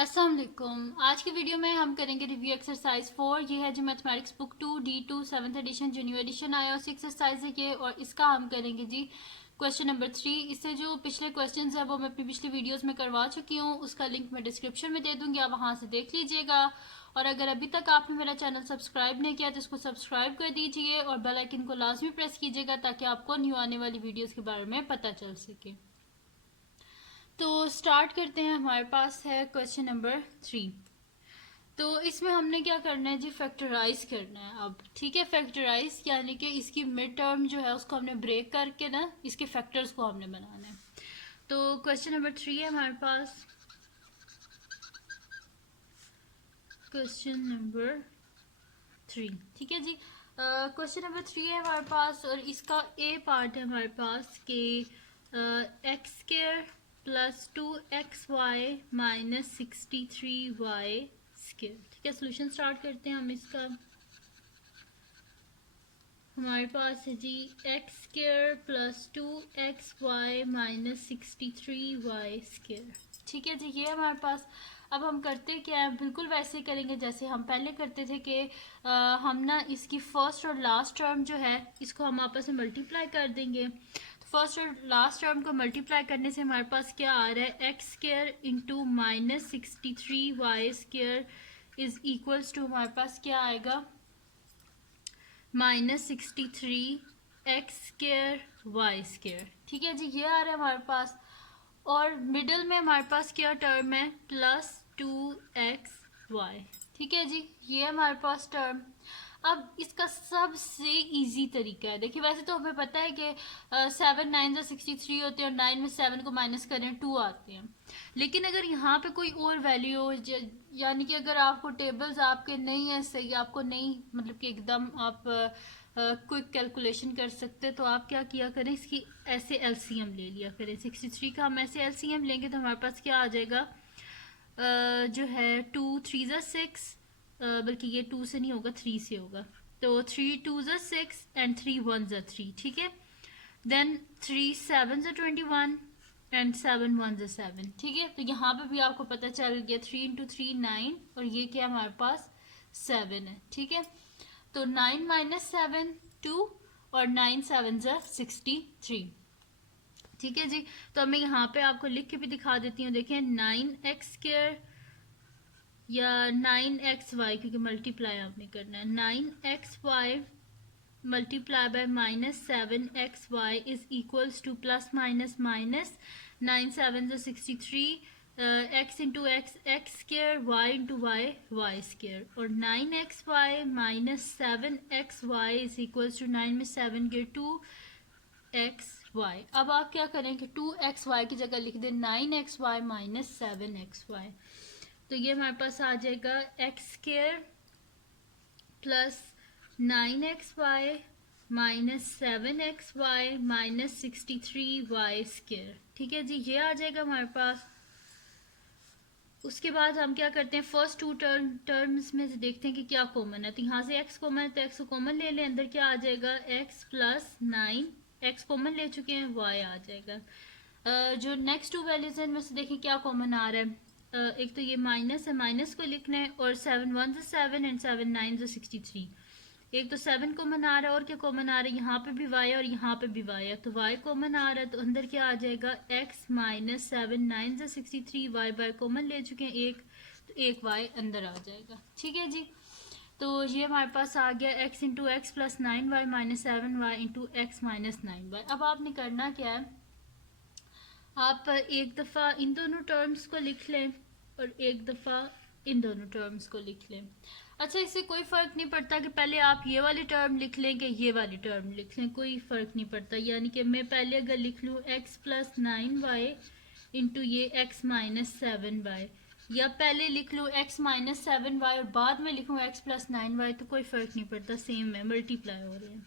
अस्सलाम वालेकुम। आज की वीडियो में हम करेंगे रिव्यू एक्सरसाइज 4। ये है जो mathematics book 2 D2 7th edition जो न्यू एडिशन आया उसी एक्सरसाइज है ये, और इसका हम करेंगे जी क्वेश्चन नंबर 3। इससे जो पिछले क्वेश्चंस है वो मैं अपनी पिछली वीडियोस में करवा चुकी हूँ, उसका लिंक मैं डिस्क्रिप्शन में दे दूँगी, आप वहाँ से देख लीजिएगा। और अगर अभी तक आपने मेरा चैनल सब्सक्राइब नहीं किया तो इसको सब्सक्राइब कर दीजिए और बेल आइकन को लाजमी प्रेस कीजिएगा ताकि आपको न्यू आने वाली वीडियोज़ के बारे में पता चल सके। तो स्टार्ट करते हैं। हमारे पास है क्वेश्चन नंबर 3। तो इसमें हमने क्या करना है जी, फैक्टराइज करना है अब। ठीक है, फैक्टराइज यानी कि इसकी मिड टर्म जो है उसको हमने ब्रेक करके ना इसके फैक्टर्स को हमने बनाना है। तो क्वेश्चन नंबर 3 है हमारे पास। क्वेश्चन नंबर 3, ठीक है जी। क्वेश्चन नंबर 3 है हमारे पास और इसका ए पार्ट है हमारे पास कि x square plus 2xy minus 63y square. ठीक है, सोल्यूशन स्टार्ट करते हैं हम इसका। हमारे पास है जी x square plus 2xy minus 63y square. ठीक है जी, ये हमारे पास। अब हम करते क्या है, बिल्कुल वैसे ही करेंगे जैसे हम पहले करते थे कि हम ना इसकी फर्स्ट और लास्ट टर्म जो है इसको हम आपस में मल्टीप्लाई कर देंगे। तो फर्स्ट और लास्ट टर्म को मल्टीप्लाई करने से हमारे पास क्या आ रहा है, x square into minus 63y square is equals to हमारे पास क्या आएगा, minus 63 x square y square. ठीक है जी, ये आ रहा है हमारे पास। और मिडल में हमारे पास क्या टर्म है, प्लस 2xy। ठीक है जी, ये हमारे पास टर्म। अब इसका सबसे इजी तरीका है, देखिए वैसे तो हमें पता है कि 7 9 63 होते हैं और 9 में 7 को माइनस करें 2 आते हैं। लेकिन अगर यहाँ पे कोई और वैल्यू हो, यानी कि अगर आपको टेबल्स आपके नहीं है सही, आपको नहीं मतलब कि एकदम आप क्विक कैलकुलेशन कर सकते, तो आप क्या किया करें, इसकी ऐसे एलसीएम ले लिया करें। 63 का हम ऐसे एलसीएम लेंगे तो हमारे पास क्या आ जाएगा, जो है 2 3 ज़ा 6, बल्कि ये 2 से नहीं होगा 3 से होगा। तो 3 2 ज़ा 6 एंड 3 1 ज़ा 3। ठीक है, देन 3 7 ज़ा 21 एंड 7 1 ज़ा 7। ठीक है, तो यहाँ पे भी आपको पता चल गया 3 × 3 9 और ये क्या हमारे पास 7 है। ठीक है, तो 9 माइनस 7 2 और 9 7 ज़ा 63। ठीक है जी, तो मैं यहाँ पे आपको लिख के भी दिखा देती हूँ। देखें 9x² या 9xy, क्योंकि मल्टीप्लाई आपने करना है, 9xy multiply by minus 7xy is equals to plus minus minus 9 7 ज़ा 63, x into x x square, y into y y square, और 9xy minus 7xy is equals to 9 में 7 गए 2xy। अब आप क्या करें कि 2xy की जगह लिख दें 9xy माइनस 7xy। तो ये हमारे पास आ जाएगा x square plus 9xy minus 7xy minus 63y square. ठीक है जी, ये आ जाएगा हमारे पास। उसके बाद हम क्या करते हैं, फर्स्ट टू टर्म्स में से देखते हैं कि क्या कॉमन है। तो यहाँ से x कॉमन है तो x को कॉमन ले लें, अंदर क्या आ जाएगा x प्लस 9, x कॉमन ले चुके हैं, y आ जाएगा। जो नेक्स्ट टू वैल्यूज हैं इनमें से देखें क्या कॉमन आ रहा है। एक तो ये माइनस है, माइनस को लिखना है, और 7 1 ज़ा 7 एंड 7 9 ज़ा 63। एक तो 7 कॉमन आ रहा है और क्या कॉमन आ रहा है, यहाँ पे भी y है और यहाँ पे भी y है, तो y कॉमन आ रहा है। तो अंदर क्या आ जाएगा x माइनस 7 9 ज़ा 63, y बाय कॉमन ले चुके हैं एक, तो एक y अंदर आ जाएगा। ठीक है जी, तो ये हमारे पास आ गया x into x plus 9y minus 7y into x minus 9y। अब आपने करना क्या है, आप एक दफ़ा इन दोनों टर्म्स को लिख लें और एक दफ़ा इन दोनों टर्म्स को लिख लें। अच्छा, इससे कोई फ़र्क नहीं पड़ता कि पहले आप ये वाली टर्म लिख लें कि ये वाली टर्म लिख लें, कोई फ़र्क नहीं पड़ता। यानी कि मैं पहले अगर लिख लूँ x प्लस 9y इंटू ये x माइनस 7y, या पहले लिख लूँ x माइनस 7y और बाद में लिखूँ x प्लस 9y, तो कोई फ़र्क नहीं पड़ता, सेम है, मल्टीप्लाई हो रहे हैं।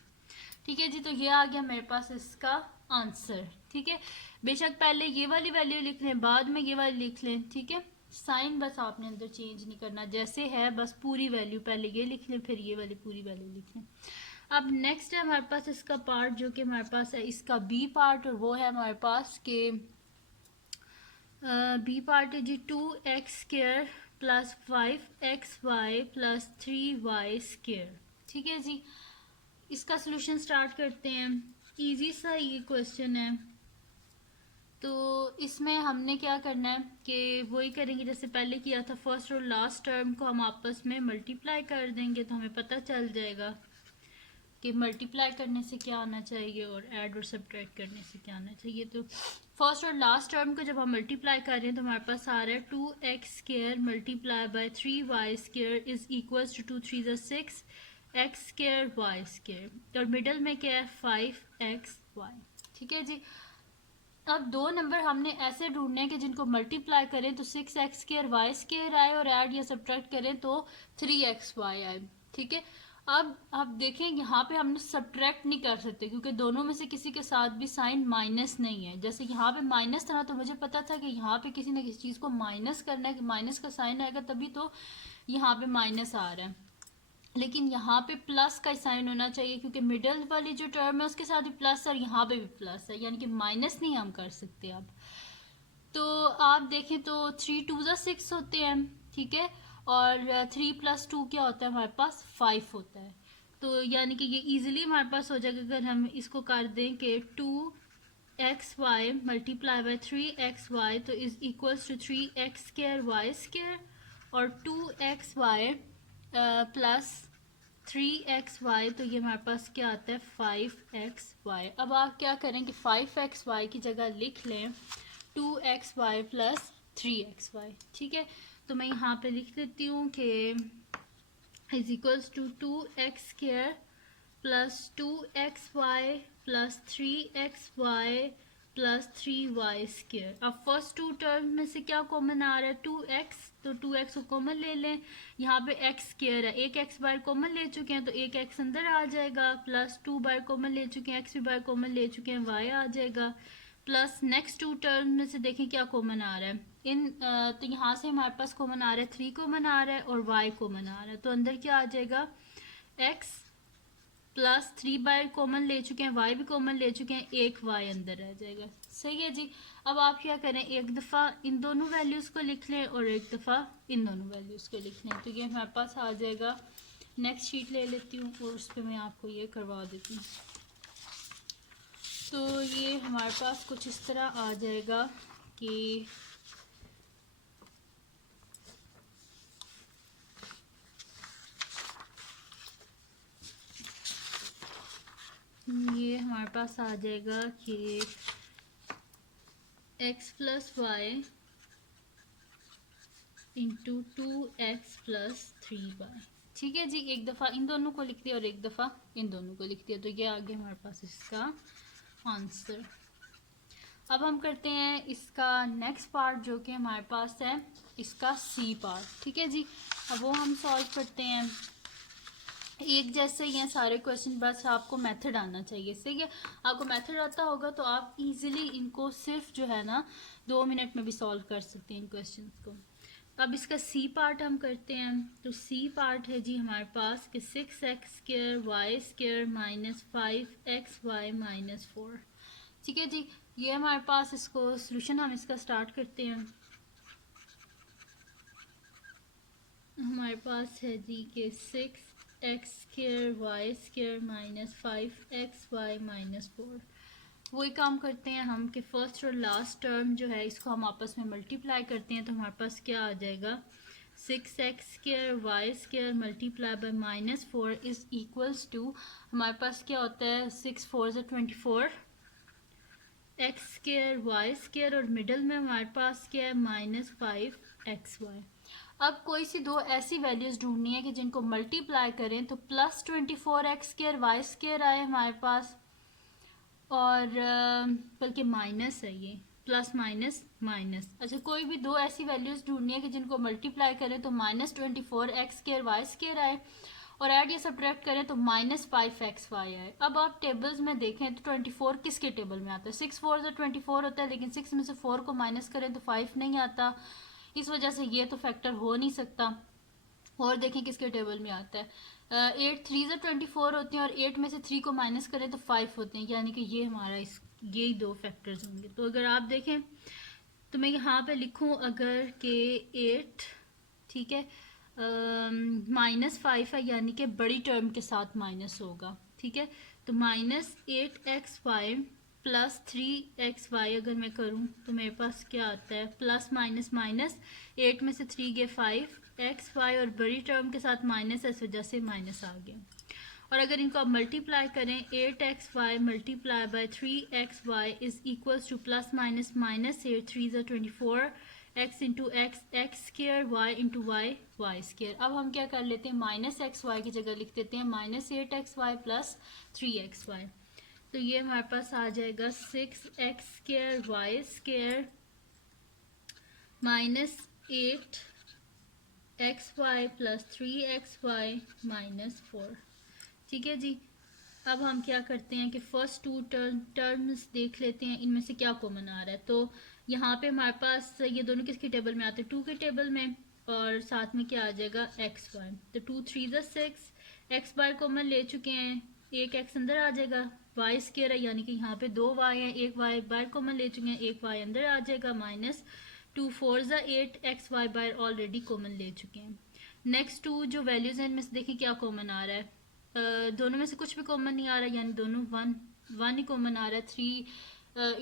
ठीक है जी, तो ये आ गया मेरे पास इसका आंसर। ठीक है, बेशक पहले ये वाली वैल्यू लिख लें, बाद में ये वाली लिख लें। ठीक है, साइन बस आपने अंदर चेंज नहीं करना, जैसे है बस पूरी वैल्यू पहले ये लिख लें फिर ये वाली पूरी वैल्यू लिख लें। अब नेक्स्ट है हमारे पास इसका पार्ट जो कि हमारे पास है इसका बी पार्ट, और वो है हमारे पास के बी पार्ट है जी 2x² plus 5xy plus 3y square. ठीक है जी, इसका सोल्यूशन स्टार्ट करते हैं। इजी सा ये क्वेश्चन है, तो इसमें हमने क्या करना है कि वही करेंगे जैसे पहले किया था। फर्स्ट और लास्ट टर्म को हम आपस में मल्टीप्लाई कर देंगे तो हमें पता चल जाएगा कि मल्टीप्लाई करने से क्या आना चाहिए और ऐड और सब्ट्रैक्ट करने से क्या आना चाहिए। तो फर्स्ट और लास्ट टर्म को जब हम मल्टीप्लाई कर रहे हैं तो हमारे पास आ रहा है 2x² multiply by 3y² is equals to 2 3 ज़ा 6 x² y², और मिडल में क्या है 5xy। ठीक है जी, अब दो नंबर हमने ऐसे ढूंढने हैं कि जिनको मल्टीप्लाई करें तो 6x² y² आए और ऐड या सब्ट्रैक्ट करें तो 3xy आए। ठीक है, अब आप देखें यहाँ पे हमने सब्ट्रैक्ट नहीं कर सकते क्योंकि दोनों में से किसी के साथ भी साइन माइनस नहीं है। जैसे यहाँ पे माइनस था तो मुझे पता था कि यहाँ पे किसी न किसी चीज़ को माइनस करना है कि माइनस का साइन आएगा तभी तो यहाँ पे माइनस आ रहा है, लेकिन यहाँ पे प्लस का साइन होना चाहिए क्योंकि मिडल वाली जो टर्म है उसके साथ भी प्लस और यहाँ पे भी प्लस है, यानी कि माइनस नहीं हम कर सकते। अब तो आप देखें तो 3 2 ज़ा 6 होते हैं। ठीक है, और 3 + 2 क्या होता है हमारे पास 5 होता है। तो यानी कि ये इजीली हमारे पास हो जाएगा अगर हम इसको कर दें कि 2xy मल्टीप्लाई बाय 3xy तो is equals to 3x² y² और 2xy प्लस 3xy तो ये हमारे पास क्या आता है 5xy। अब आप क्या करें कि 5xy की जगह लिख लें 2xy प्लस 3xy। ठीक है, तो मैं यहाँ पे लिख देती हूँ कि is equals to 2x² plus 2xy plus 3xy plus 3y²। अब फर्स्ट टू टर्म में से क्या कॉमन आ रहा है 2x, तो 2x को कॉमन ले लें। यहाँ पे x² है, एक x बार कॉमन ले चुके हैं तो एक x अंदर आ जाएगा, प्लस 2 बार कॉमन ले चुके हैं, x भी बार कॉमन ले चुके हैं, y आ जाएगा। प्लस नेक्स्ट टू टर्म में से देखें क्या कॉमन आ रहा है तो यहाँ से हमारे पास कॉमन आ रहा है 3 कॉमन आ रहा है और y कॉमन आ रहा है, तो अंदर क्या आ जाएगा x प्लस 3 बार कॉमन ले चुके हैं, y भी कॉमन ले चुके हैं, एक y अंदर रह जाएगा। सही है जी, अब आप क्या करें एक दफ़ा इन दोनों वैल्यूज़ को लिख लें और एक दफ़ा इन दोनों वैल्यूज़ को लिख लें, तो ये हमारे पास आ जाएगा। नेक्स्ट शीट ले लेती हूँ और उस पर मैं आपको ये करवा देती हूँ। तो ये हमारे पास कुछ इस तरह आ जाएगा कि ये हमारे पास आ जाएगा कि x plus y into 2x plus 3y। ठीक है जी, एक दफ़ा इन दोनों को लिख दिया और एक दफ़ा इन दोनों को लिख दिया, तो ये आगे हमारे पास इसका आंसर। अब हम करते हैं इसका नेक्स्ट पार्ट जो कि हमारे पास है इसका सी पार्ट। ठीक है जी, अब वो हम सॉल्व करते हैं। एक जैसे ही हैं सारे क्वेश्चन, बस आपको मेथड आना चाहिए। सही है, आपको मेथड आता होगा तो आप इजीली इनको सिर्फ जो है ना 2 मिनट में भी सॉल्व कर सकते हैं इन क्वेश्चन को। अब इसका सी पार्ट हम करते हैं। तो सी पार्ट है जी हमारे पास कि 6x² y² minus 5xy minus 4। ठीक है जी, ये हमारे पास इसको सोल्यूशन हम इसका स्टार्ट करते हैं। हमारे पास है जी कि 6x² y² minus 5xy minus 4। वही काम करते हैं हम कि फर्स्ट और लास्ट टर्म जो है इसको हम आपस में मल्टीप्लाई करते हैं, तो हमारे पास क्या आ जाएगा 6x² y² multiply by minus 4 is equals to हमारे पास क्या होता है 6 4 ज़ा 24 x² y² और मिडल में हमारे पास क्या है माइनस 5xy। अब कोई सी दो ऐसी वैल्यूज ढूंढनी है कि जिनको मल्टीप्लाई करें तो प्लस 24x² y² आए हमारे पास, और बल्कि माइनस है ये प्लस माइनस माइनस। अच्छा, कोई भी दो ऐसी वैल्यूज ढूंढनी है कि जिनको मल्टीप्लाई करें तो -24x² y² आए और ऐड या सब्ट्रैक्ट करें तो -5xy आए। अब आप टेबल्स में देखें तो 24 किसके टेबल में आता है 6 4 ज़ा 24 होता है, लेकिन 6 में से 4 को माइनस करें तो 5 नहीं आता, इस वजह से ये तो फैक्टर हो नहीं सकता। और देखें किसके टेबल में आता है 8 3 ज़ा 24 होते हैं और 8 में से 3 को माइनस करें तो 5 होते हैं, यानी कि ये हमारा यही दो फैक्टर्स होंगे। तो अगर आप देखें तो मैं यहाँ पे लिखूँ अगर के 8, ठीक है, -5 है, यानी कि बड़ी टर्म के साथ माइनस होगा, ठीक है। तो -8xy प्लस 3xy अगर मैं करूँ तो मेरे पास क्या आता है, प्लस माइनस माइनस, 8 में से 3 गए 5xy, और बड़ी टर्म के साथ माइनस है, इस वजह से माइनस आ गया। और अगर इनको आप मल्टीप्लाई करें, 8xy multiply by 3xy is equals to plus minus minus 8, 3 ज़ा 24, x into x x square, y into y y square. अब हम क्या कर लेते हैं, -xy की जगह लिख देते हैं -8xy प्लस 3xy। तो ये हमारे पास आ जाएगा 6x square Y square -8xy plus 3xy -4। ठीक है जी। अब हम क्या करते हैं कि फर्स्ट टू टर्म्स देख लेते हैं, इनमें से क्या कॉमन आ रहा है। तो यहाँ पे हमारे पास ये दोनों किसके टेबल में आते हैं, 2 के टेबल में, और साथ में क्या आ जाएगा एक्स वाई। तो 2 3 ज़ा 6, एक्स बार कॉमन ले चुके हैं, एक एक्स अंदर आ जाएगा, वाई स्केयर है यानी कि यहाँ पे 2 वाई हैं, एक वाई बार कॉमन ले चुके हैं, एक वाई अंदर आ जाएगा, -2 4 ज़ा 8, एक्स वाई बार ऑलरेडी कॉमन ले चुके हैं। नेक्स्ट टू जो वैल्यूज हैं इनमें से देखिए क्या कॉमन आ रहा है, दोनों में से कुछ भी कॉमन नहीं आ रहा, यानी दोनों वन ही कॉमन आ रहा है। 3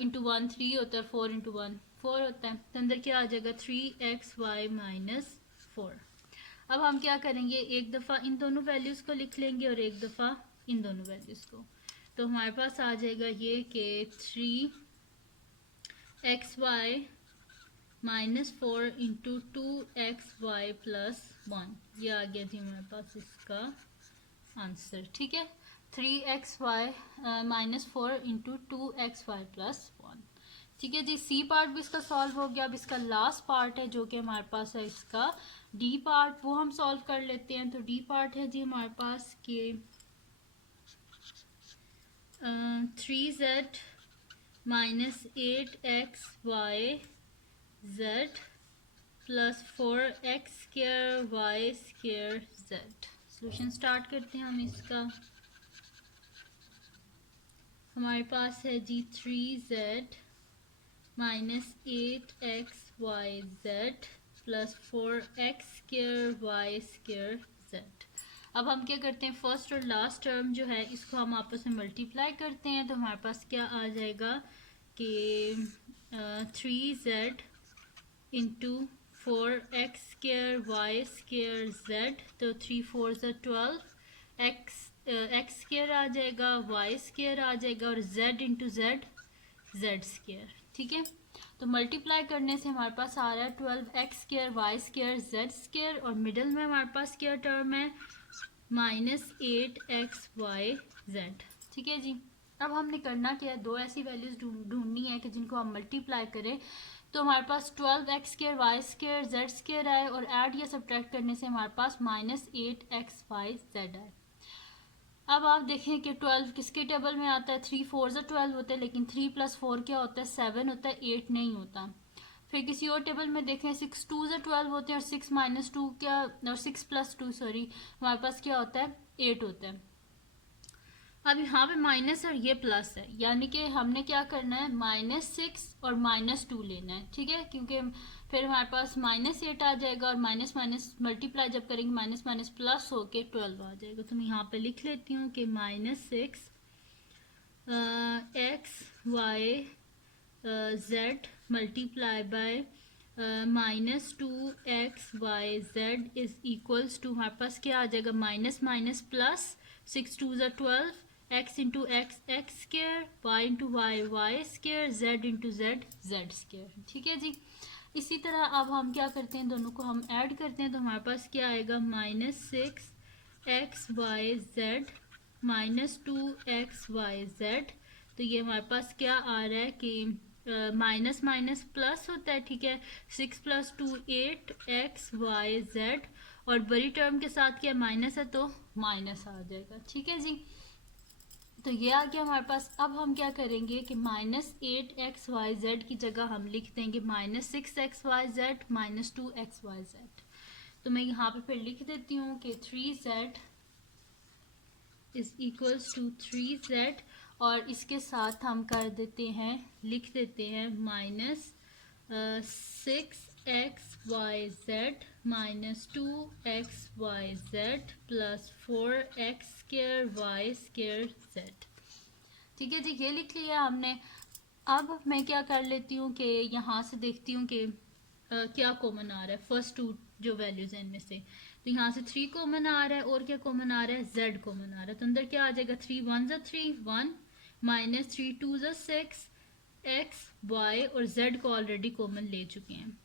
इंटू 1 3 होता है, 4 इंटू 1 4 होता है, तो अंदर क्या आ जाएगा 3xy -4। अब हम क्या करेंगे, एक दफ़ा इन दोनों वैल्यूज़ को लिख लेंगे और एक दफ़ा इन दोनों वैल्यूज़ को। तो हमारे पास आ जाएगा ये कि 3xy -4 इंटू 2xy प्लस 1, ये आ गया जी हमारे पास इसका आंसर। ठीक है, 3xy -4 इंटू 2xy प्लस 1। ठीक है जी, सी पार्ट भी इसका सॉल्व हो गया। अब इसका लास्ट पार्ट है जो कि हमारे पास है इसका डी पार्ट, वो हम सॉल्व कर लेते हैं। तो डी पार्ट है जी हमारे पास के 3z -8xy z plus 4x square y square z। Solution start करते हैं हम इसका। हमारे पास है जी 3z -8xyz plus 4x square y square z। अब हम क्या करते हैं, फर्स्ट और लास्ट टर्म जो है इसको हम आपस में मल्टीप्लाई करते हैं। तो हमारे पास क्या आ जाएगा कि 3z into 4x square y square z, तो 3 4 ज़ा 12, एक्स स्क्वायर आ जाएगा, वाई स्क्वायर आ जाएगा, और z into z z square. ठीक है, तो मल्टीप्लाई करने से हमारे पास आ रहा है 12x square y square z square, और मिडल में हमारे पास क्या टर्म है -8xyz। ठीक है जी। अब हमने करना क्या है, दो ऐसी वैल्यूज ढूंढनी है कि जिनको हम मल्टीप्लाई करें। तो हमारे पास 12x square y square z square आए, और ऐड या सब्ट्रैक्ट करने से हमारे पास -8xyz आए। अब आप देखें कि 12 किसके टेबल में आता है, 3 4 ज़ा 12 होता है, लेकिन 3 + 4 क्या होता है, 7 होता है, 8 नहीं होता। फिर किसी और टेबल में देखें 6 2 ज़ा 12 होते हैं, और 6 - 2 क्या, और 6 + 2 सॉरी हमारे पास क्या होता है, 8 होता है। अब यहाँ पे माइनस और ये प्लस है, यानी कि हमने क्या करना है, -6 और -2 लेना है। ठीक है, क्योंकि फिर हमारे पास -8 आ जाएगा, और माइनस माइनस मल्टीप्लाई जब करेंगे माइनस माइनस प्लस होके 12 आ जाएगा। तो मैं यहाँ पे लिख लेती हूँ कि -6 xy z multiply by -2xyz is equals to, हमारे पास क्या आ जाएगा, माइनस माइनस प्लस, 6 2 ज़ा 12, x into x x square, y into y y square, z into z z square. ठीक है जी। इसी तरह अब हम क्या करते हैं, दोनों को हम ऐड करते हैं। तो हमारे पास क्या आएगा, -6xyz -2xyz। तो ये हमारे पास क्या आ रहा है कि माइनस माइनस प्लस होता है। ठीक है, 6 + 2 8xyz, और बड़ी टर्म के साथ क्या माइनस है, तो माइनस आ जाएगा। ठीक है जी, तो ये आ गया हमारे पास। अब हम क्या करेंगे कि -8xyz की जगह हम लिख देंगे -6xyz -2xyz। तो मैं यहाँ पे फिर लिख देती हूँ कि 3z is equals to 3z, और इसके साथ हम कर देते हैं, लिख देते हैं 6xyz minus 2xyz plus 4x² y² z। ठीक है जी, ये लिख लिया हमने। अब मैं क्या कर लेती हूँ कि यहाँ से देखती हूँ कि क्या कॉमन आ रहा है फर्स्ट टू जो वैल्यूज हैं इनमें से। तो यहाँ से 3 कॉमन आ रहा है और क्या कॉमन आ रहा है, z कॉमन आ रहा है। तो अंदर क्या आ जाएगा, 3 1 ज़ा 3 1 माइनस 3 2 ज़ा 6 x y और z को ऑलरेडी कॉमन ले चुके हैं।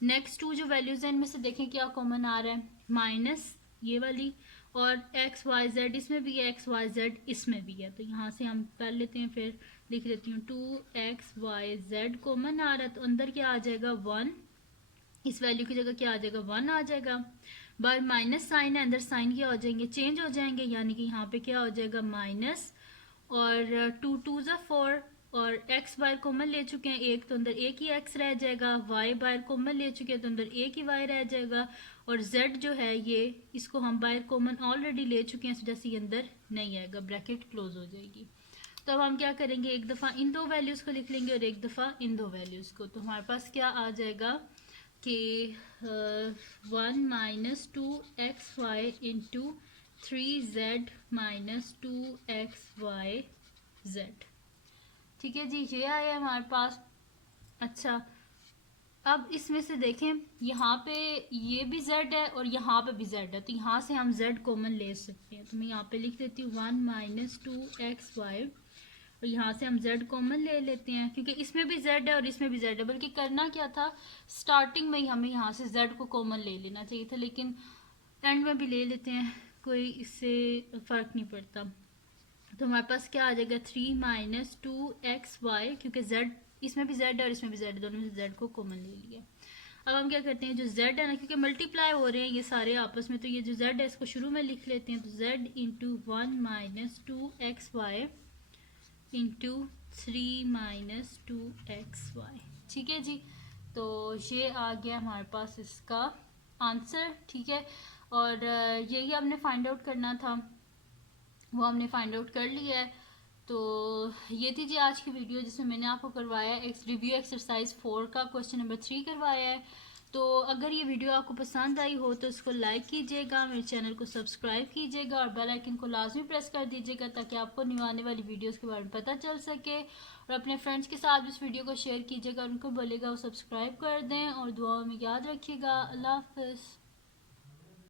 नेक्स्ट टू जो वैल्यूज हैं इनमें से देखें क्या कॉमन आ रहा है, माइनस ये वाली और एक्स वाई जेड इसमें भी है, एक्स वाई जेड इसमें भी है। तो यहाँ से हम कर लेते हैं, फिर लिख लेती हूँ 2xyz कॉमन आ रहा है। तो अंदर क्या आ जाएगा 1, इस वैल्यू की जगह क्या आ जाएगा 1 आ जाएगा। बार माइनस साइन है, अंदर साइन क्या हो जाएंगे, चेंज हो जाएंगे, यानी कि यहाँ पे क्या हो जाएगा माइनस और 2 2 ज़ा 4 और x बाहर कॉमन ले चुके हैं एक, तो अंदर एक ही x रह जाएगा। y बाहर कॉमन ले चुके हैं तो अंदर एक ही y रह जाएगा। और z जो है ये इसको हम बाहर कॉमन ऑलरेडी ले चुके हैं, इस वजह से ये अंदर नहीं आएगा, ब्रैकेट क्लोज हो जाएगी। तो अब हम क्या करेंगे, एक दफ़ा इन दो वैल्यूज़ को लिख लेंगे और एक दफ़ा इन दो वैल्यूज़ को। तो हमारे पास क्या आ जाएगा कि 1 minus 2xy into 3z minus 2xyz। ठीक है जी, ये आया हमारे पास। अच्छा, अब इसमें से देखें यहाँ पे ये भी z है और यहाँ पे भी z है, तो यहाँ से हम z कॉमन ले सकते हैं। तो मैं यहाँ पे लिख देती हूँ 1 माइनस 2xy और यहाँ से हम z कॉमन ले लेते हैं, क्योंकि इसमें भी z है और इसमें भी z है। बल्कि करना क्या था, स्टार्टिंग में ही हमें यहाँ से z को कॉमन ले लेना चाहिए था, लेकिन एंड में भी ले लेते हैं, कोई इससे फ़र्क नहीं पड़ता। तो हमारे पास क्या आ जाएगा 3 माइनस 2xy, क्योंकि z इसमें भी z है और इसमें भी z है, दोनों में से z को कॉमन ले लिया। अब हम क्या करते हैं, जो z है ना, क्योंकि मल्टीप्लाई हो रहे हैं ये सारे आपस में, तो ये जो z है इसको शुरू में लिख लेते हैं। तो z into 1 minus 2xy into 3 minus 2xy। ठीक है जी, तो ये आ गया हमारे पास इसका आंसर। ठीक है, और यही हमने फाइंड आउट करना था, वो हमने फाइंड आउट कर लिया है। तो ये थी जी आज की वीडियो, जिसमें मैंने आपको करवाया है रिव्यू एक्सरसाइज 4 का क्वेश्चन नंबर 3 करवाया है। तो अगर ये वीडियो आपको पसंद आई हो तो इसको लाइक कीजिएगा, मेरे चैनल को सब्सक्राइब कीजिएगा और बेल आइकन को लाजमी प्रेस कर दीजिएगा, ताकि आपको न्यू आने वाली वीडियोस के बारे में पता चल सके। और अपने फ्रेंड्स के साथ इस वीडियो को शेयर कीजिएगा, उनको बोलेगा वो सब्सक्राइब कर दें, और दुआओं में याद रखिएगा। अल्लाह हाफ़िज़।